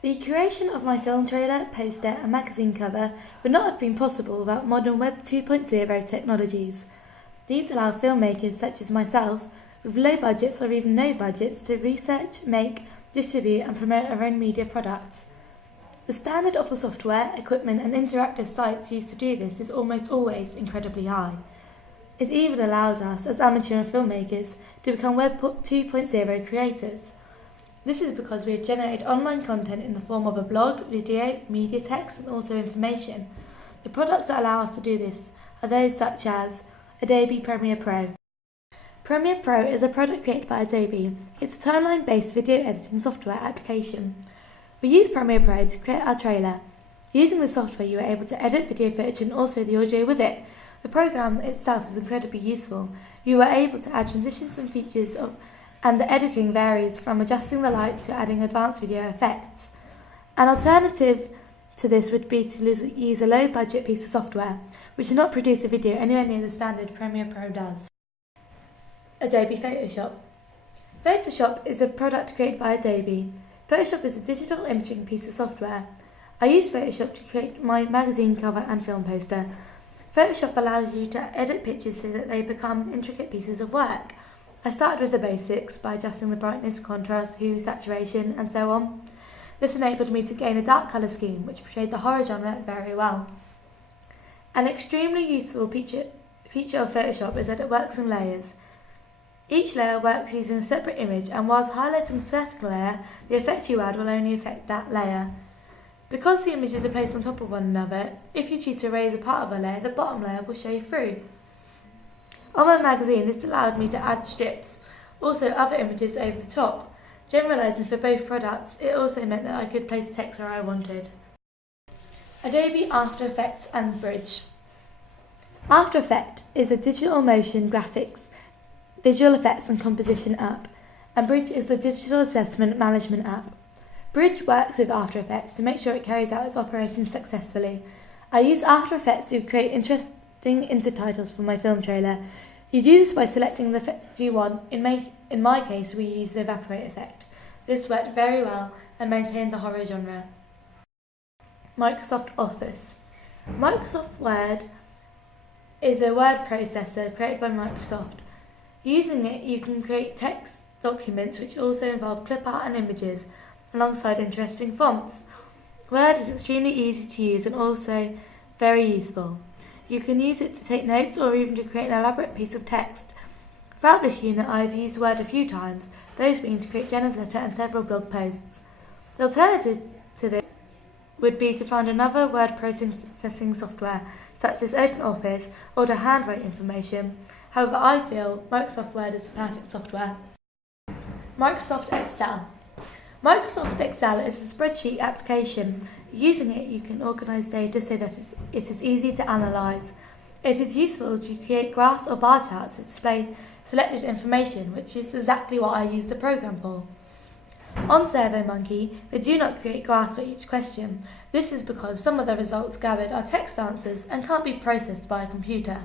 The creation of my film trailer, poster and magazine cover would not have been possible without modern Web 2.0 technologies. These allow filmmakers such as myself, with low budgets or even no budgets, to research, make, distribute and promote our own media products. The standard of the software, equipment and interactive sites used to do this is almost always incredibly high. It even allows us, as amateur filmmakers, to become Web 2.0 creators. This is because we have generated online content in the form of a blog, video, media text and also information. The products that allow us to do this are those such as Adobe Premiere Pro. Premiere Pro is a product created by Adobe. It's a timeline-based video editing software application. We use Premiere Pro to create our trailer. Using the software, you are able to edit video footage and also the audio with it. The program itself is incredibly useful. You are able to add transitions and features and the editing varies from adjusting the light to adding advanced video effects. An alternative to this would be to use a low-budget piece of software, which does not produce a video anywhere near the standard Premiere Pro does. Adobe Photoshop. Photoshop is a product created by Adobe. Photoshop is a digital imaging piece of software. I use Photoshop to create my magazine cover and film poster. Photoshop allows you to edit pictures so that they become intricate pieces of work. I started with the basics by adjusting the brightness, contrast, hue, saturation and so on. This enabled me to gain a dark colour scheme which portrayed the horror genre very well. An extremely useful feature of Photoshop is that it works in layers. Each layer works using a separate image, and whilst highlighting a certain layer, the effects you add will only affect that layer. Because the images are placed on top of one another, if you choose to erase a part of a layer, the bottom layer will show through. On my magazine, this allowed me to add strips, also other images over the top. Generalising for both products, it also meant that I could place text where I wanted. Adobe After Effects and Bridge. After Effects is a digital motion graphics, visual effects and composition app, and Bridge is the digital assessment management app. Bridge works with After Effects to make sure it carries out its operations successfully. I use After Effects to create interesting intertitles for my film trailer. You do this by selecting the effect you want. In my case, we use the evaporate effect. This worked very well and maintained the horror genre. Microsoft Office. Microsoft Word is a word processor created by Microsoft. Using it, you can create text documents which also involve clip art and images, alongside interesting fonts. Word is extremely easy to use and also very useful. You can use it to take notes or even to create an elaborate piece of text. Throughout this unit, I have used Word a few times, those being to create Jenna's letter and several blog posts. The alternative to this would be to find another word processing software, such as OpenOffice, or to handwrite information. However, I feel Microsoft Word is the perfect software. Microsoft Excel. Microsoft Excel is a spreadsheet application. Using it, you can organise data so that it is easy to analyse. It is useful to create graphs or bar charts to display selected information, which is exactly what I use the program for. On SurveyMonkey, they do not create graphs for each question. This is because some of the results gathered are text answers and can't be processed by a computer.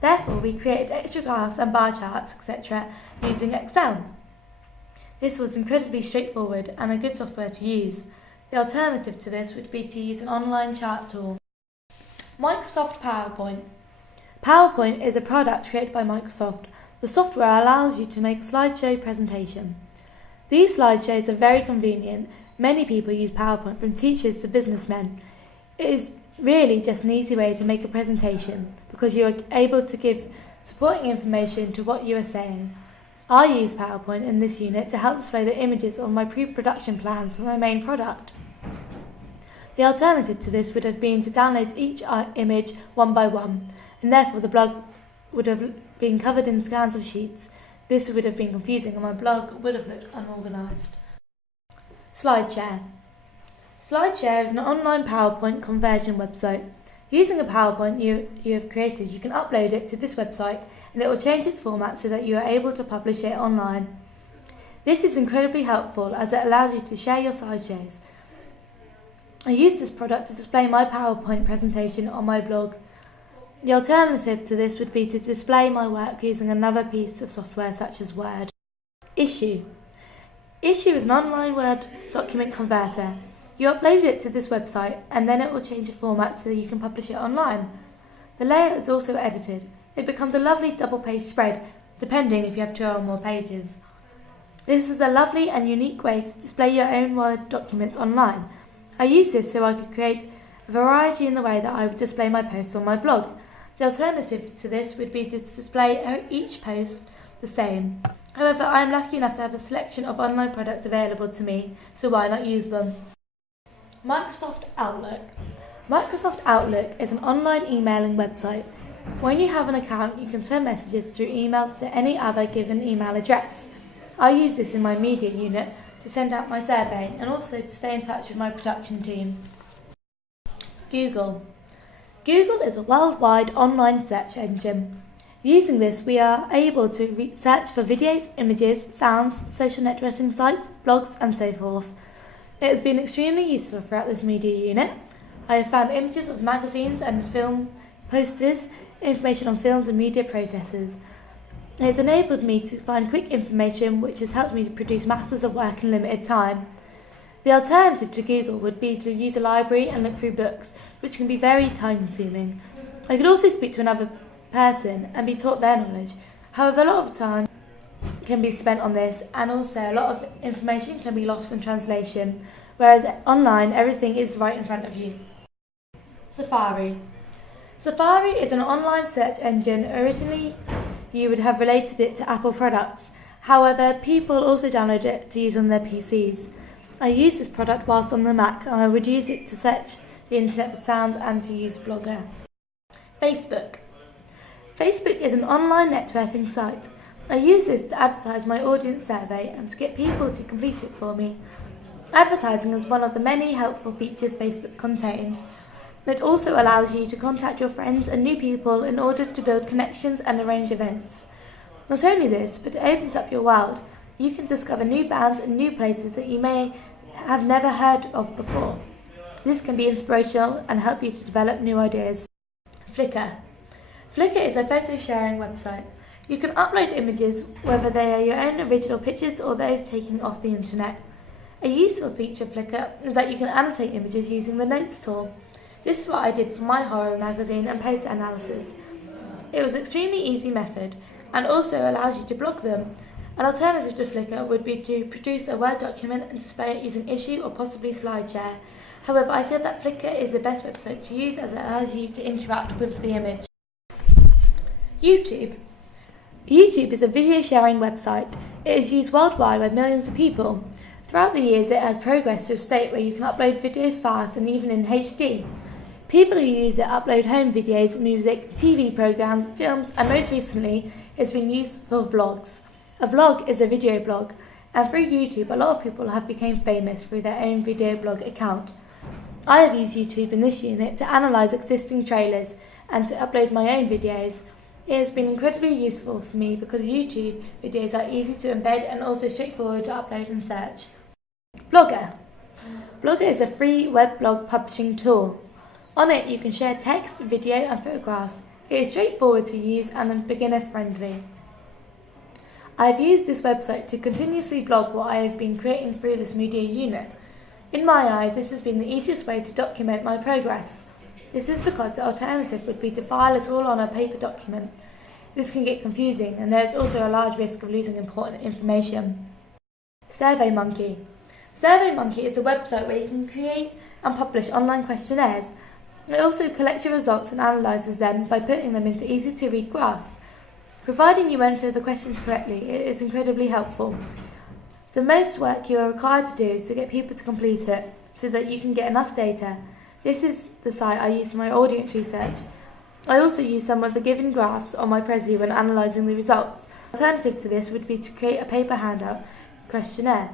Therefore, we created extra graphs and bar charts, etc. using Excel. This was incredibly straightforward and a good software to use. The alternative to this would be to use an online chart tool. Microsoft PowerPoint. PowerPoint is a product created by Microsoft. The software allows you to make a slideshow presentation. These slideshows are very convenient. Many people use PowerPoint, from teachers to businessmen. It is really just an easy way to make a presentation because you are able to give supporting information to what you are saying. I use PowerPoint in this unit to help display the images of my pre-production plans for my main product. The alternative to this would have been to download each image one by one, and therefore the blog would have been covered in scans of sheets. This would have been confusing and my blog would have looked unorganised. SlideShare. SlideShare is an online PowerPoint conversion website. Using a PowerPoint you have created, you can upload it to this website and it will change its format so that you are able to publish it online. This is incredibly helpful as it allows you to share your slideshows. I use this product to display my PowerPoint presentation on my blog. The alternative to this would be to display my work using another piece of software such as Word. Issuu. Issue is an online Word document converter. You upload it to this website and then it will change the format so you can publish it online. The layout is also edited. It becomes a lovely double-page spread, depending if you have 2 or more pages. This is a lovely and unique way to display your own Word documents online. I use this so I could create a variety in the way that I would display my posts on my blog. The alternative to this would be to display each post the same. However, I am lucky enough to have a selection of online products available to me, so why not use them? Microsoft Outlook. Microsoft Outlook is an online emailing website. When you have an account, you can send messages through emails to any other given email address. I use this in my media unit to send out my survey and also to stay in touch with my production team. Google. Google is a worldwide online search engine. Using this, we are able to search for videos, images, sounds, social networking sites, blogs, and so forth. It has been extremely useful throughout this media unit. I have found images of magazines and film posters, information on films and media processes. It has enabled me to find quick information which has helped me to produce masses of work in limited time. The alternative to Google would be to use a library and look through books, which can be very time consuming. I could also speak to another person and be taught their knowledge. However, a lot of time can be spent on this, and also a lot of information can be lost in translation, whereas online everything is right in front of you. Safari. Safari is an online search engine. Originally, you would have related it to Apple products. However, people also download it to use on their PCs. I use this product whilst on the Mac, and I would use it to search the internet for sounds and to use Blogger. Facebook. Facebook is an online networking site. I use this to advertise my audience survey and to get people to complete it for me. Advertising is one of the many helpful features Facebook contains. It also allows you to contact your friends and new people in order to build connections and arrange events. Not only this, but it opens up your world. You can discover new bands and new places that you may have never heard of before. This can be inspirational and help you to develop new ideas. Flickr. Flickr is a photo sharing website. You can upload images, whether they are your own original pictures or those taken off the internet. A useful feature of Flickr is that you can annotate images using the Notes tool. This is what I did for my horror magazine and poster analysis. It was an extremely easy method and also allows you to blog them. An alternative to Flickr would be to produce a Word document and display it using Issue or possibly SlideShare. However, I feel that Flickr is the best website to use as it allows you to interact with the image. YouTube. YouTube is a video sharing website. It is used worldwide by millions of people. Throughout the years, it has progressed to a state where you can upload videos fast and even in HD. People who use it upload home videos, music, TV programs, films, and most recently, it's been used for vlogs. A vlog is a video blog, and through YouTube, a lot of people have become famous through their own video blog account. I have used YouTube in this unit to analyse existing trailers and to upload my own videos. It has been incredibly useful for me because YouTube videos are easy to embed and also straightforward to upload and search. Blogger. Blogger is a free web blog publishing tool. On it, you can share text, video, and photographs. It is straightforward to use and beginner friendly. I have used this website to continuously blog what I have been creating through this media unit. In my eyes, this has been the easiest way to document my progress. This is because the alternative would be to file it all on a paper document. This can get confusing, and there is also a large risk of losing important information. SurveyMonkey. SurveyMonkey is a website where you can create and publish online questionnaires. It also collects your results and analyses them by putting them into easy-to-read graphs. Providing you enter the questions correctly, it is incredibly helpful. The most work you are required to do is to get people to complete it so that you can get enough data. This is the site I use for my audience research. I also use some of the given graphs on my Prezi when analysing the results. An alternative to this would be to create a paper handout questionnaire.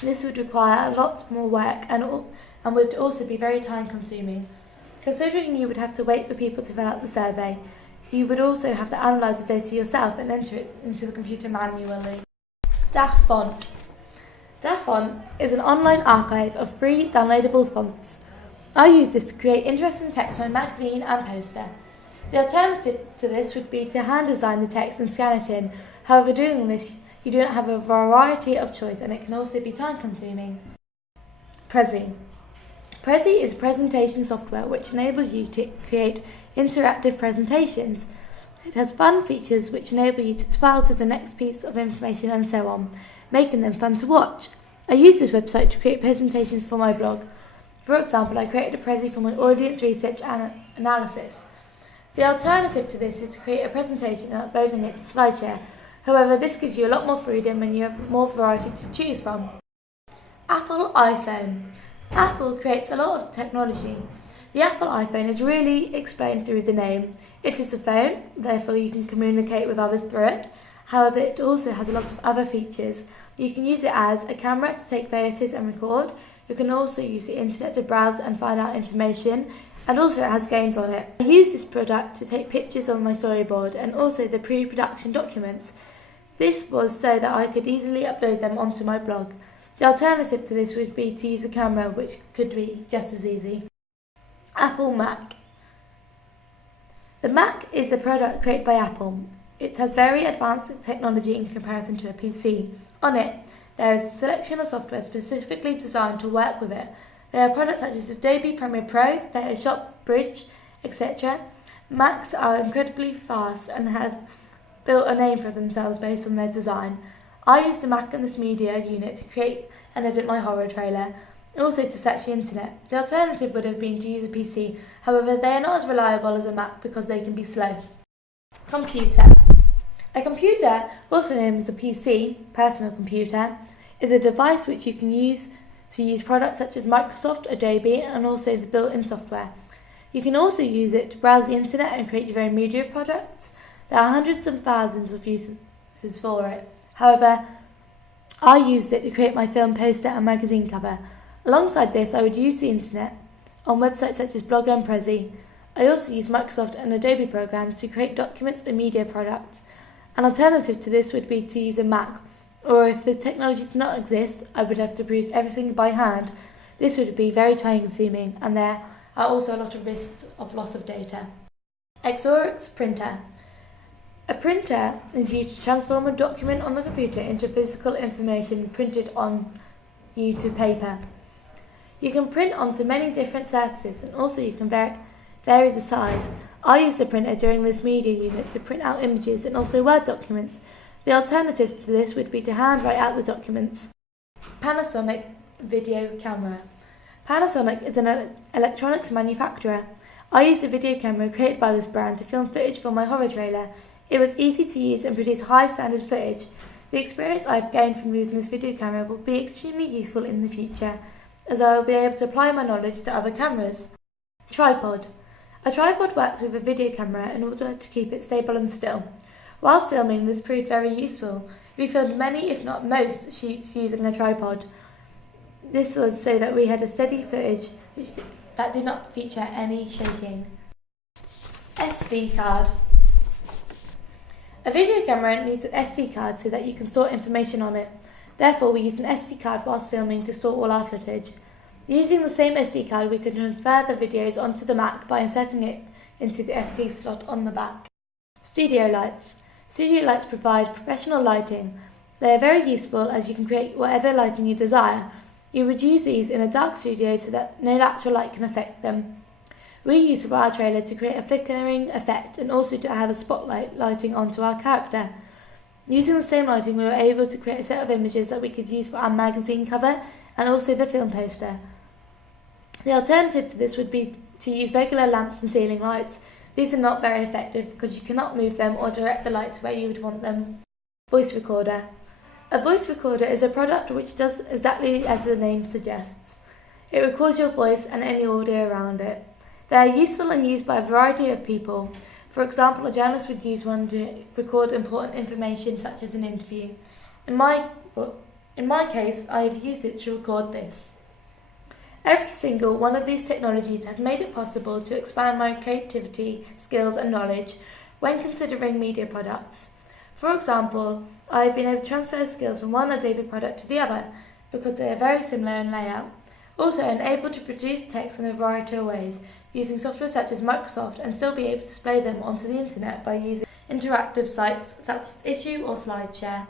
This would require a lot more work and would also be very time consuming. Considering you would have to wait for people to fill out the survey, you would also have to analyse the data yourself and enter it into the computer manually. DaFont. DaFont is an online archive of free downloadable fonts. I use this to create interesting text for my magazine and poster. The alternative to this would be to hand design the text and scan it in. However, doing this, you do not have a variety of choice, and it can also be time consuming. Prezi. Prezi is presentation software which enables you to create interactive presentations. It has fun features which enable you to twirl to the next piece of information and so on, making them fun to watch. I use this website to create presentations for my blog. For example, I created a Prezi for my audience research and analysis. The alternative to this is to create a presentation and uploading it to SlideShare. However, this gives you a lot more freedom when you have more variety to choose from. Apple iPhone. Apple creates a lot of technology. The Apple iPhone is really explained through the name. It is a phone, therefore you can communicate with others through it. However, it also has a lot of other features. You can use it as a camera to take photos and record. You can also use the internet to browse and find out information, and also it has games on it. I use this product to take pictures of my storyboard and also the pre-production documents. This was so that I could easily upload them onto my blog. The alternative to this would be to use a camera, which could be just as easy. Apple Mac. The Mac is a product created by Apple. It has very advanced technology in comparison to a PC. On it, there is a selection of software specifically designed to work with it. There are products such as Adobe Premiere Pro, Photoshop, Bridge, etc. Macs are incredibly fast and have built a name for themselves based on their design. I use the Mac and this media unit to create and edit my horror trailer, also to search the internet. The alternative would have been to use a PC, however they are not as reliable as a Mac because they can be slow. Computer. A computer, also known as a PC, personal computer, is a device which you can use to use products such as Microsoft, Adobe, and also the built-in software. You can also use it to browse the internet and create your own media products. There are hundreds and thousands of uses for it. However, I used it to create my film poster and magazine cover. Alongside this, I would use the internet on websites such as Blogger and Prezi. I also use Microsoft and Adobe programs to create documents and media products. An alternative to this would be to use a Mac, or if the technology does not exist, I would have to produce everything by hand. This would be very time consuming, and there are also a lot of risks of loss of data. Xerox printer. A printer is used to transform a document on the computer into physical information printed on you to paper. You can print onto many different surfaces, and also you can vary the size. I use the printer during this media unit to print out images and also Word documents. The alternative to this would be to handwrite out the documents. Panasonic video camera. Panasonic is an electronics manufacturer. I used a video camera created by this brand to film footage for my horror trailer. It was easy to use and produce high standard footage. The experience I've gained from using this video camera will be extremely useful in the future, as I will be able to apply my knowledge to other cameras. Tripod. A tripod works with a video camera in order to keep it stable and still. Whilst filming, this proved very useful. We filmed many, if not most, shoots using a tripod. This was so that we had a steady footage that did not feature any shaking. SD card. A video camera needs an SD card so that you can store information on it. Therefore, we use an SD card whilst filming to store all our footage. Using the same SD card, we can transfer the videos onto the Mac by inserting it into the SD slot on the back. Studio lights. Studio lights provide professional lighting. They are very useful as you can create whatever lighting you desire. You would use these in a dark studio so that no natural light can affect them. We use for our trailer to create a flickering effect and also to have a spotlight lighting onto our character. Using the same lighting, we were able to create a set of images that we could use for our magazine cover and also the film poster. The alternative to this would be to use regular lamps and ceiling lights. These are not very effective because you cannot move them or direct the light to where you would want them. Voice recorder. A voice recorder is a product which does exactly as the name suggests. It records your voice and any audio around it. They are useful and used by a variety of people. For example, a journalist would use one to record important information such as an interview. In my case, I have used it to record this. Every single one of these technologies has made it possible to expand my creativity, skills and knowledge when considering media products. For example, I have been able to transfer skills from one Adobe product to the other because they are very similar in layout. Also, I'm able to produce text in a variety of ways using software such as Microsoft and still be able to display them onto the internet by using interactive sites such as Issuu or SlideShare.